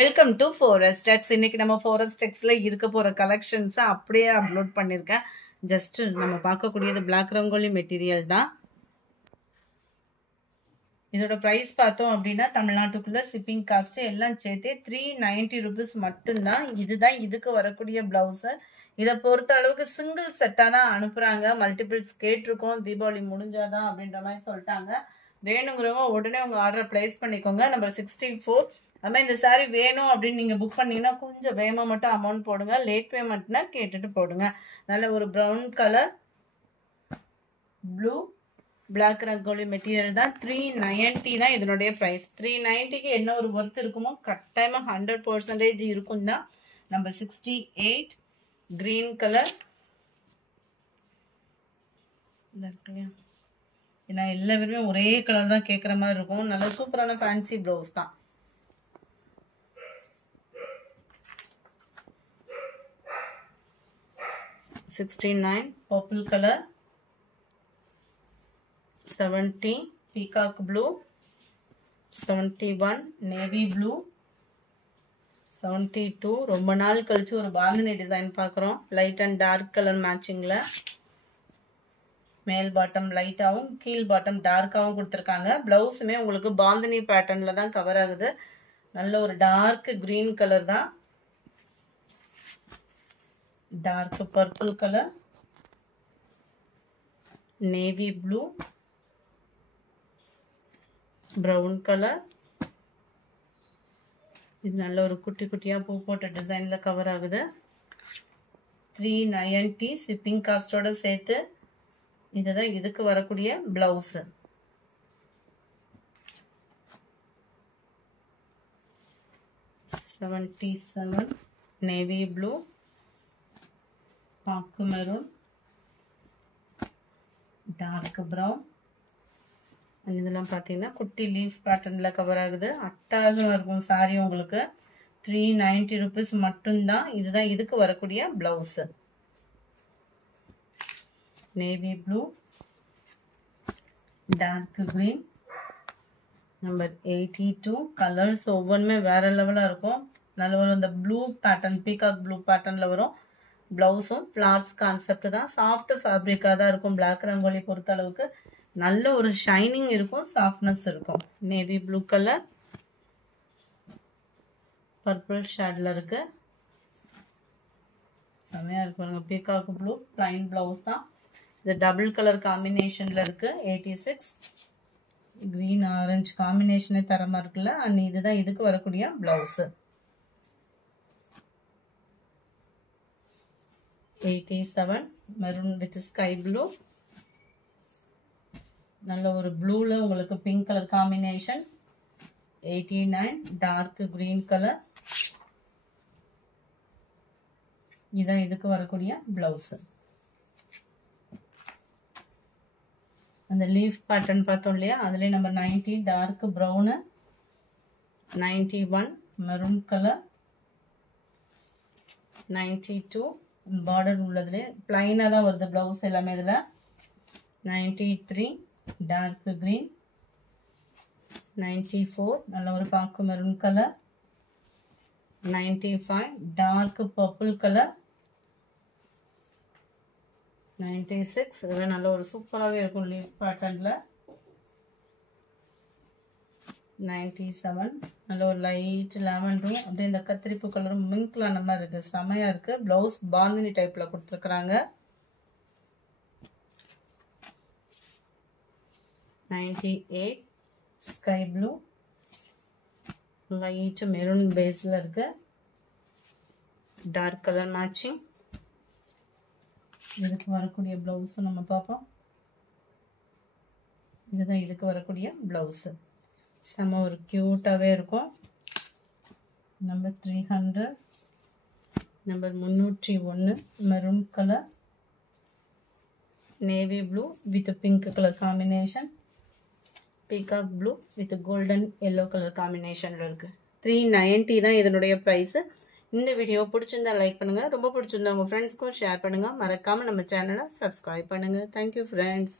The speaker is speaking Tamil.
வெல்கம் டு ஃபாரஸ்ட் டெக்ஸ். இன்னைக்கு நம்ம ஃபாரஸ்ட் டெக்ஸ்ல இருக்க போற கலெக்ஷன்ஸ் அப்படியே அப்லோட் பண்ணிருக்கேன். ஜஸ்ட் நம்ம பார்க்கக்கூடியது பிளாக் ரங்கோலி மெட்டீரியல் தான். இதோட பிரைஸ் பார்த்தோம் அப்படின்னா தமிழ்நாட்டுக்குள்ள ஷிப்பிங் காஸ்ட் எல்லாம் சேர்த்து 390 rupees மட்டும்தான். இதுதான் இதுக்கு வரக்கூடிய பிளவுஸ். இதை பொறுத்த அளவுக்கு சிங்கிள் செட்டா தான் அனுப்புறாங்க. மல்டிபிள்ஸ் கேட்டிருக்கோம், தீபாவளி முடிஞ்சாதான் அப்படின்ற மாதிரி சொல்லிட்டாங்க. வேணுங்கிறவங்க உடனே உங்க ஆர்டர் பிளேஸ் பண்ணிக்கோங்க. நம்பர் 64. அதுமாதிரி இந்த சாரீ வேணும் அப்படின்னு நீங்கள் புக் பண்ணிங்கன்னா கொஞ்சம் வேகமாக மட்டும் அமௌண்ட் போடுங்க. லேட் பேமெண்ட்னா கேட்டுட்டு போடுங்க. நல்ல ஒரு brown colour blue black rangoli material தான். 390 தான் இதனுடைய ப்ரைஸ். 390க்கு என்ன ஒரு ஒர்த் இருக்குமோ கட்டாயமாக 100% இருக்கும் தான். Number 68 green colour. ஏன்னா எல்லா பேருமே ஒரே கலர் தான் கேட்குற மாதிரி இருக்கும். நல்ல சூப்பரான ஃபேன்சி ப்ளவுஸ் தான். 69 purple color. 70 peacock blue. 71 navy blue. 72 ரொம்ப நாள் கழிச்சு ஒரு பாந்தினி டிசைன் பார்க்குறோம். லைட் அண்ட் டார்க் கலர் மேட்சிங்கில் மேல் பாட்டம் லைட்டாகவும் கீழ் பாட்டம் டார்க்காகவும் கொடுத்துருக்காங்க. ப்ளவுஸுமே உங்களுக்கு பாந்தினி பேட்டர்னில் தான் கவர் ஆகுது. நல்ல ஒரு டார்க் கிரீன் கலர் தான். dark purple color, navy blue, brown color. இது நல்ல ஒரு குட்டி குட்டியா பூ போட்ட டிசைன்ல கவர் ஆகுது. 390 ஷிப்பிங் காஸ்டோட சேர்த்து. இதுதான் இதுக்கு வரக்கூடிய பிளவுஸ். navy blue, பாக்கு மெரூன், டார்க் ப்ரௌன். இதெல்லாம் பார்த்தீங்கன்னா குட்டி லீஃப் பேட்டர்னில் கவர் ஆகுது. அட்டகாசமாக இருக்கும் சாரி. உங்களுக்கு 390 rupees மட்டும்தான். இதுதான் இதுக்கு வரக்கூடிய blouse. Navy blue, dark green. Number 82 colours ஒவ்வொன்றுமே வேற லெவலாக இருக்கும். நல்ல ஒரு இந்த ப்ளூ பேட்டர்ன், பீகாக் ப்ளூ பேட்டர்னில் வரும். பிளவுஸும் ஃப்ளார்ஸ் கான்செப்ட் தான். சாஃப்ட் ஃபேப்ரிக்காக தான் இருக்கும். பிளாக் ரங்கோலி பொறுத்த அளவுக்கு நல்ல ஒரு ஷைனிங் இருக்கும், சாஃப்ட்னஸ் இருக்கும். நேவி ப்ளூ கலர் பர்பிள் ஷேட்ல இருக்கு. செமையா இருக்கு பாருங்க. பீகாக் ப்ளூ பிளைன் பிளவுஸ் தான். இது டபுள் கலர் காம்பினேஷன்ல இருக்கு. 86 கிரீன் ஆரஞ்சு காம்பினேஷனே தரமா இருக்குல்ல. அண்ட் இதுதான் இதுக்கு வரக்கூடிய blouse. 87 maroon with sky blue. நல்ல ஒரு ப்ளூல உங்களுக்கு pink colour combination. 89 dark green colour. இதான் இதுக்கு வரக்கூடிய பிளவுஸ். அந்த லீஃப் பேட்டர்ன் பார்த்தோம் இல்லையா, அதுல number 90 dark brown. 91 maroon colour. 92 border உள்ளதுல பிளைனா தான் வருது பிளவுஸ் எல்லாமே இதுல. 93 டார்க் கிரீன். 94 நல்ல ஒரு பாக்கு maroon colour. 95 dark purple colour. 96 இதெல்லாம் நல்ல ஒரு சூப்பராகவே இருக்கும் லீஃப் பேட்டர்ன்ல. 97 நல்ல ஒரு லைட் லெவன்டும் அப்படியே இந்த கத்திரிப்பு கலரும் மிங்க்ல அந்த மாதிரி இருக்கு. செமையா இருக்கு. பிளவுஸ் பாந்தினி டைப்ல கொடுத்துருக்காங்க. 98 ஸ்கை ப்ளூ லைட் மெரூன் பேஸ்ல இருக்கு. Dark colour matching. இதுக்கு வரக்கூடிய பிளவுஸ் நம்ம பார்ப்போம். இதுதான் இதுக்கு வரக்கூடிய பிளவுஸ். செம்ம ஒரு கியூட்டாகவே இருக்கும். Number 300 number 301 maroon colour. Navy blue with pink colour combination. Peacock blue with golden yellow colour காம்பினேஷன்ல இருக்கு. 390 தான் இதனுடைய ப்ரைஸ். இந்த வீடியோ பிடிச்சிருந்தா லைக் பண்ணுங்க. ரொம்ப பிடிச்சிருந்தா உங்க ஃப்ரெண்ட்ஸ்க்கும் ஷேர் பண்ணுங்க. மறக்காம நம்ம சேனலை சப்ஸ்கிரைப் பண்ணுங்க. Thank you friends.